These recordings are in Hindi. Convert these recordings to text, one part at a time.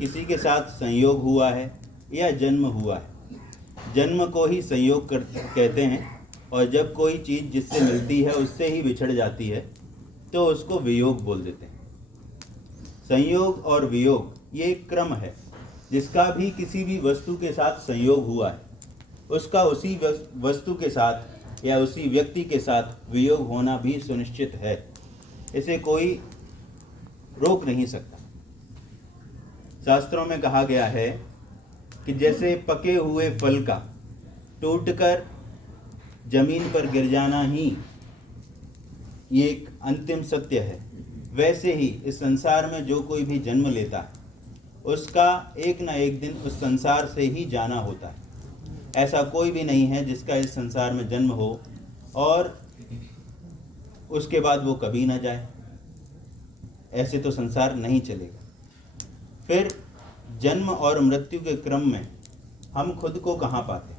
किसी के साथ संयोग हुआ है या जन्म हुआ है। जन्म को ही संयोग कहते हैं, और जब कोई चीज़ जिससे मिलती है उससे ही बिछड़ जाती है तो उसको वियोग बोल देते हैं। संयोग और वियोग ये एक क्रम है। जिसका भी किसी भी वस्तु के साथ संयोग हुआ है उसका उसी वस्तु के साथ या उसी व्यक्ति के साथ वियोग होना भी सुनिश्चित है। इसे कोई रोक नहीं सकता। शास्त्रों में कहा गया है कि जैसे पके हुए फल का टूटकर जमीन पर गिर जाना ही ये एक अंतिम सत्य है, वैसे ही इस संसार में जो कोई भी जन्म लेता है उसका एक ना एक दिन उस संसार से ही जाना होता है। ऐसा कोई भी नहीं है जिसका इस संसार में जन्म हो और उसके बाद वो कभी ना जाए। ऐसे तो संसार नहीं चलेगा। फिर जन्म और मृत्यु के क्रम में हम खुद को कहाँ पाते हैं?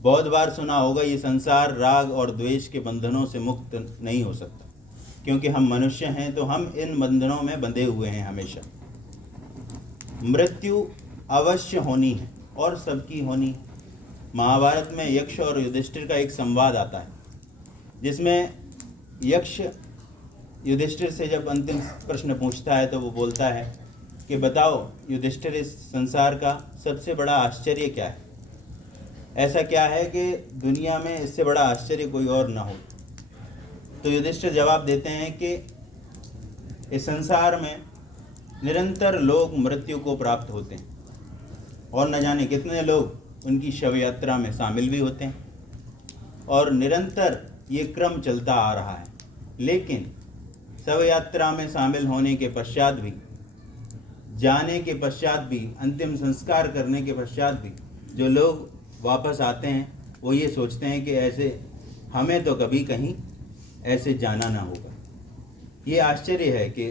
बहुत बार सुना होगा ये संसार राग और द्वेष के बंधनों से मुक्त नहीं हो सकता, क्योंकि हम मनुष्य हैं तो हम इन बंधनों में बंधे हुए हैं हमेशा। मृत्यु अवश्य होनी है और सबकी होनी है। महाभारत में यक्ष और युधिष्ठिर का एक संवाद आता है, जिसमें यक्ष युधिष्ठिर से जब अंतिम प्रश्न पूछता है तो वो बोलता है कि बताओ युधिष्ठिर, इस संसार का सबसे बड़ा आश्चर्य क्या है? ऐसा क्या है कि दुनिया में इससे बड़ा आश्चर्य कोई और ना हो? तो युधिष्ठिर जवाब देते हैं कि इस संसार में निरंतर लोग मृत्यु को प्राप्त होते हैं और न जाने कितने लोग उनकी शव यात्रा में शामिल भी होते हैं, और निरंतर ये क्रम चलता आ रहा है। लेकिन शव यात्रा में शामिल होने के पश्चात भी, जाने के पश्चात भी, अंतिम संस्कार करने के पश्चात भी जो लोग वापस आते हैं वो ये सोचते हैं कि ऐसे हमें तो कभी कहीं ऐसे जाना ना होगा। ये आश्चर्य है कि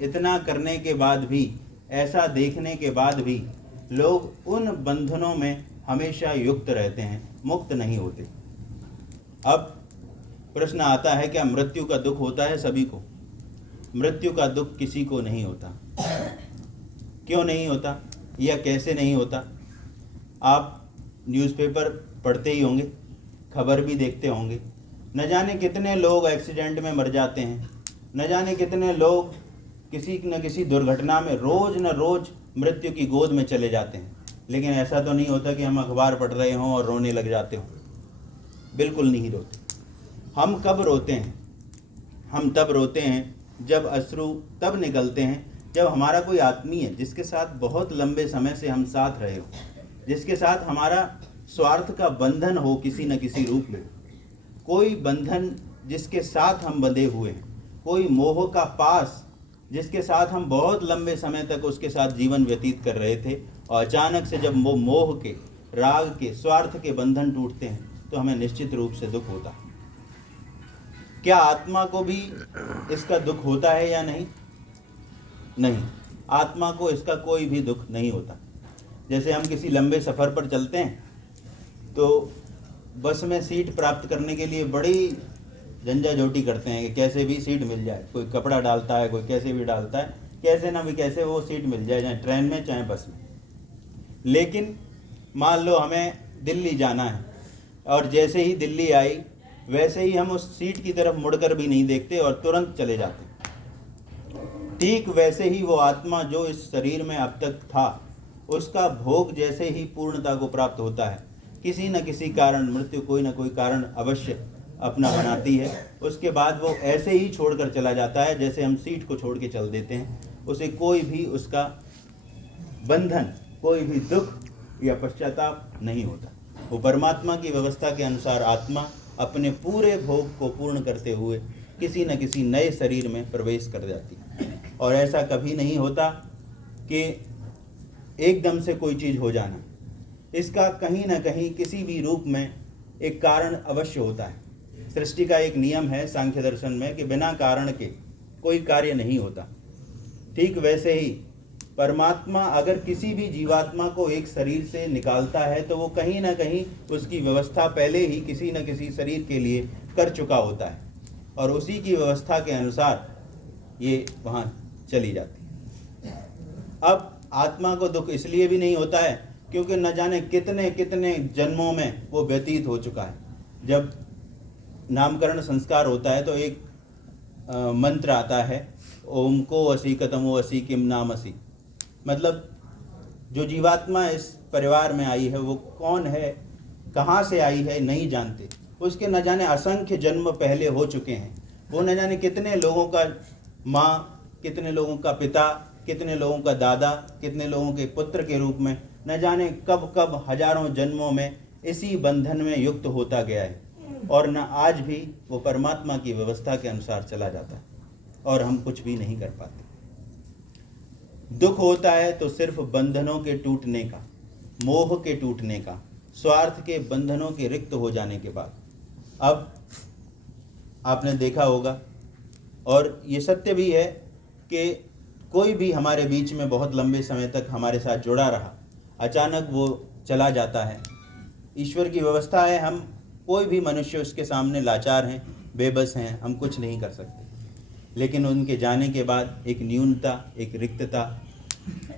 इतना करने के बाद भी, ऐसा देखने के बाद भी लोग उन बंधनों में हमेशा युक्त रहते हैं, मुक्त नहीं होते। अब प्रश्न आता है, क्या मृत्यु का दुख होता है सभी को? मृत्यु का दुख किसी को नहीं होता। क्यों नहीं होता या कैसे नहीं होता? आप न्यूज़पेपर पढ़ते ही होंगे, खबर भी देखते होंगे। न जाने कितने लोग एक्सीडेंट में मर जाते हैं, न जाने कितने लोग किसी न किसी दुर्घटना में रोज़ न रोज़ मृत्यु की गोद में चले जाते हैं। लेकिन ऐसा तो नहीं होता कि हम अखबार पढ़ रहे हों और रोने लग जाते हों। बिल्कुल नहीं रोते। हम कब रोते हैं? हम तब रोते हैं जब अश्रु तब निकलते हैं जब हमारा कोई आत्मीय, जिसके साथ बहुत लंबे समय से हम साथ रहे हो, जिसके साथ हमारा स्वार्थ का बंधन हो किसी न किसी रूप में, कोई बंधन जिसके साथ हम बंधे हुए हैं, कोई मोह का पास जिसके साथ हम बहुत लंबे समय तक उसके साथ जीवन व्यतीत कर रहे थे, और अचानक से जब वो मोह के, राग के, स्वार्थ के बंधन टूटते हैं तो हमें निश्चित रूप से दुख होता है। क्या आत्मा को भी इसका दुख होता है या नहीं? नहीं, आत्मा को इसका कोई भी दुख नहीं होता। जैसे हम किसी लंबे सफ़र पर चलते हैं तो बस में सीट प्राप्त करने के लिए बड़ी झंझाझोटी करते हैं कि कैसे भी सीट मिल जाए। कोई कपड़ा डालता है, कोई कैसे भी डालता है, कैसे ना भी कैसे वो सीट मिल जाए, चाहे ट्रेन में चाहे बस में। लेकिन मान लो हमें दिल्ली जाना है और जैसे ही दिल्ली आई वैसे ही हम उस सीट की तरफ मुड़कर भी नहीं देखते और तुरंत चले जाते। ठीक वैसे ही वो आत्मा जो इस शरीर में अब तक था, उसका भोग जैसे ही पूर्णता को प्राप्त होता है, किसी न किसी कारण मृत्यु कोई न कोई कारण अवश्य अपना बनाती है। उसके बाद वो ऐसे ही छोड़कर चला जाता है जैसे हम सीट को छोड़ के चल देते हैं। उसे कोई भी उसका बंधन, कोई भी दुख या पश्चाताप नहीं होता। वो परमात्मा की व्यवस्था के अनुसार आत्मा अपने पूरे भोग को पूर्ण करते हुए किसी न किसी नए शरीर में प्रवेश कर जाती है। और ऐसा कभी नहीं होता कि एकदम से कोई चीज़ हो जाना। इसका कहीं न कहीं किसी भी रूप में एक कारण अवश्य होता है। सृष्टि का एक नियम है सांख्य दर्शन में कि बिना कारण के कोई कार्य नहीं होता। ठीक वैसे ही परमात्मा अगर किसी भी जीवात्मा को एक शरीर से निकालता है तो वो कहीं ना कहीं उसकी व्यवस्था पहले ही किसी न किसी शरीर के लिए कर चुका होता है, और उसी की व्यवस्था के अनुसार ये वहाँ चली जाती है। अब आत्मा को दुख इसलिए भी नहीं होता है क्योंकि न जाने कितने कितने जन्मों में वो व्यतीत हो चुका है। जब नामकरण संस्कार होता है तो एक मंत्र आता है, ओम को असी कतमो असी किम नाम असी। मतलब जो जीवात्मा इस परिवार में आई है वो कौन है, कहाँ से आई है, नहीं जानते। उसके न जाने असंख्य जन्म पहले हो चुके हैं। वो न जाने कितने लोगों का माँ, कितने लोगों का पिता, कितने लोगों का दादा, कितने लोगों के पुत्र के रूप में न जाने कब कब हजारों जन्मों में इसी बंधन में युक्त होता गया है, और न आज भी वो परमात्मा की व्यवस्था के अनुसार चला जाता है और हम कुछ भी नहीं कर पाते। दुख होता है तो सिर्फ बंधनों के टूटने का, मोह के टूटने का, स्वार्थ के बंधनों के रिक्त हो जाने के बाद। अब आपने देखा होगा और ये सत्य भी है कि कोई भी हमारे बीच में बहुत लंबे समय तक हमारे साथ जुड़ा रहा, अचानक वो चला जाता है। ईश्वर की व्यवस्था है, हम कोई भी मनुष्य उसके सामने लाचार हैं, बेबस हैं, हम कुछ नहीं कर सकते। लेकिन उनके जाने के बाद एक न्यूनता, एक रिक्तता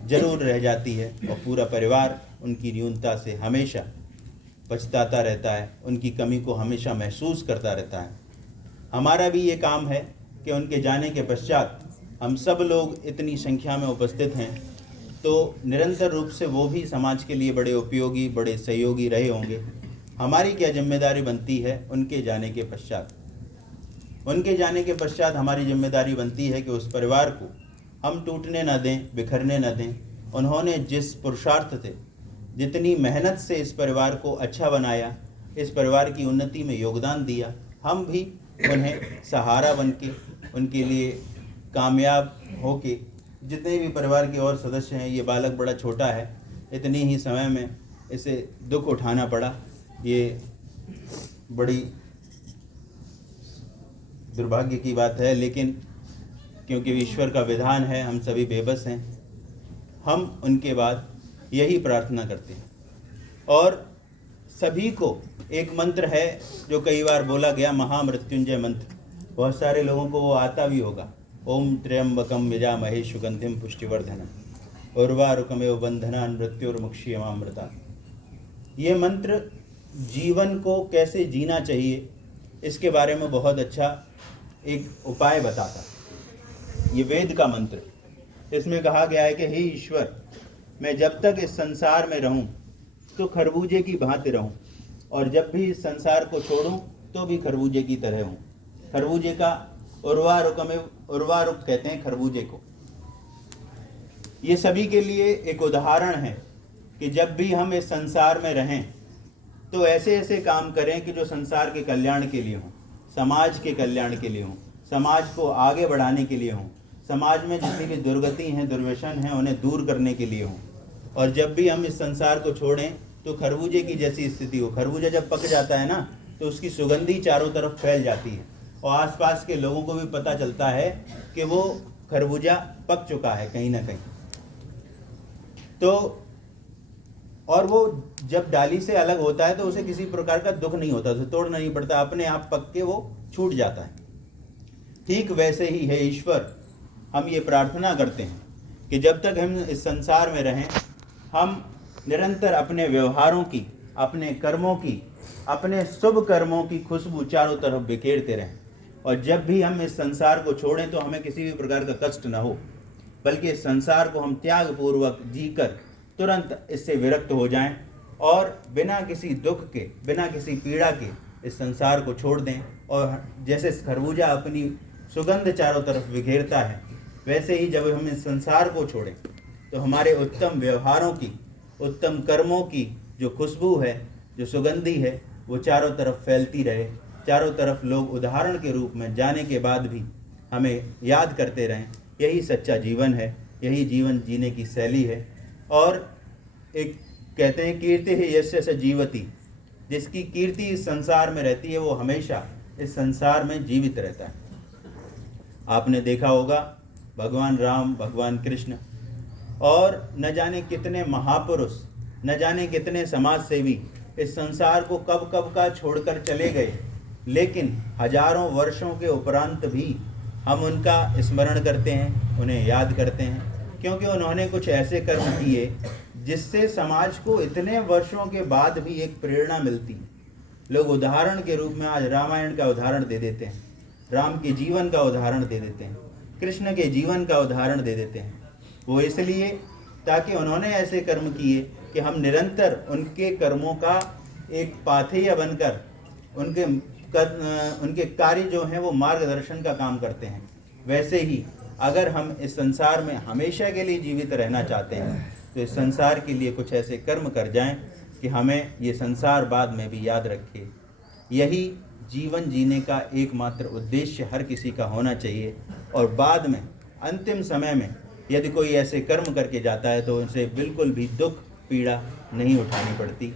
जरूर रह जाती है और पूरा परिवार उनकी न्यूनता से हमेशा पछताता रहता है, उनकी कमी को हमेशा महसूस करता रहता है। हमारा भी ये काम है कि उनके जाने के पश्चात हम सब लोग इतनी संख्या में उपस्थित हैं तो निरंतर रूप से वो भी समाज के लिए बड़े उपयोगी, बड़े सहयोगी रहे होंगे। हमारी क्या जिम्मेदारी बनती है उनके जाने के पश्चात? उनके जाने के पश्चात हमारी जिम्मेदारी बनती है कि उस परिवार को हम टूटने न दें, बिखरने न दें। उन्होंने जिस पुरुषार्थ से, जितनी मेहनत से इस परिवार को अच्छा बनाया, इस परिवार की उन्नति में योगदान दिया, हम भी उन्हें सहारा बन के, उनके लिए कामयाब हो के, जितने भी परिवार के और सदस्य हैं, ये बालक बड़ा छोटा है, इतनी ही समय में इसे दुख उठाना पड़ा, ये बड़ी दुर्भाग्य की बात है। लेकिन क्योंकि ईश्वर का विधान है, हम सभी बेबस हैं, हम उनके बाद यही प्रार्थना करते हैं। और सभी को एक मंत्र है जो कई बार बोला गया, महामृत्युंजय मंत्र। बहुत सारे लोगों को वो आता भी होगा, ओम त्र्यंबकम यजामहे सुगंधिम पुष्टिवर्धनम उर्वारुकमेव बंधनान् मृत्युर्मुक्षीयमामृता। ये मंत्र जीवन को कैसे जीना चाहिए इसके बारे में बहुत अच्छा एक उपाय बताता है। ये वेद का मंत्र, इसमें कहा गया है कि हे ईश्वर, मैं जब तक इस संसार में रहूं तो खरबूजे की भांति रहूं, और जब भी इस संसार को छोड़ूं तो भी खरबूजे की तरह हूं। खरबूजे का उर्वारुक कहते हैं खरबूजे को। ये सभी के लिए एक उदाहरण है कि जब भी हम इस संसार में रहें तो ऐसे ऐसे काम करें कि जो संसार के कल्याण के लिए हों, समाज के कल्याण के लिए हों, समाज को आगे बढ़ाने के लिए हों, समाज में जितनी भी दुर्गति हैं, दुर्व्यसन हैं, उन्हें दूर करने के लिए हों। और जब भी हम इस संसार को छोड़ें तो खरबूजे की जैसी स्थिति हो। खरबूजा जब पक जाता है ना तो उसकी सुगंधी चारों तरफ फैल जाती है और आसपास के लोगों को भी पता चलता है कि वो खरबूजा पक चुका है कहीं ना कहीं। तो और वो जब डाली से अलग होता है तो उसे किसी प्रकार का दुख नहीं होता, उसे तोड़ना नहीं पड़ता, अपने आप पक के वो छूट जाता है। ठीक वैसे ही है ईश्वर, हम ये प्रार्थना करते हैं कि जब तक हम इस संसार में रहें, हम निरंतर अपने व्यवहारों की, अपने कर्मों की, अपने शुभ कर्मों की खुशबू चारों तरफ बिखेरते रहें। और जब भी हम इस संसार को छोड़ें तो हमें किसी भी प्रकार का कष्ट न हो, बल्कि इस संसार को हम त्यागपूर्वक जीकर तुरंत इससे विरक्त हो जाएं और बिना किसी दुख के, बिना किसी पीड़ा के इस संसार को छोड़ दें। और जैसे खरबूजा अपनी सुगंध चारों तरफ बिखेरता है, वैसे ही जब हम इस संसार को छोड़ें तो हमारे उत्तम व्यवहारों की, उत्तम कर्मों की जो खुशबू है, जो सुगंधी है, वो चारों तरफ फैलती रहे। चारों तरफ लोग उदाहरण के रूप में जाने के बाद भी हमें याद करते रहें। यही सच्चा जीवन है, यही जीवन जीने की शैली है। और एक कहते हैं कीर्ति है यस्य स जीवति, जिसकी कीर्ति इस संसार में रहती है वो हमेशा इस संसार में जीवित रहता है। आपने देखा होगा भगवान राम, भगवान कृष्ण और न जाने कितने महापुरुष, न जाने कितने समाज सेवी इस संसार को कब कब का छोड़कर चले गए, लेकिन हजारों वर्षों के उपरांत भी हम उनका स्मरण करते हैं, उन्हें याद करते हैं। क्योंकि उन्होंने कुछ ऐसे कर्म किए जिससे समाज को इतने वर्षों के बाद भी एक प्रेरणा मिलती है। लोग उदाहरण के रूप में आज रामायण का उदाहरण दे देते हैं, राम के जीवन का उदाहरण दे देते हैं, कृष्ण के जीवन का उदाहरण दे देते हैं। वो इसलिए ताकि उन्होंने ऐसे कर्म किए कि हम निरंतर उनके कर्मों का एक पाथेय बनकर उनके कार्य जो हैं वो मार्गदर्शन का काम करते हैं। वैसे ही अगर हम इस संसार में हमेशा के लिए जीवित रहना चाहते हैं तो इस संसार के लिए कुछ ऐसे कर्म कर जाएं कि हमें ये संसार बाद में भी याद रखे। यही जीवन जीने का एकमात्र उद्देश्य हर किसी का होना चाहिए। और बाद में अंतिम समय में यदि कोई ऐसे कर्म करके जाता है तो उनसे बिल्कुल भी दुख पीड़ा नहीं उठानी पड़ती।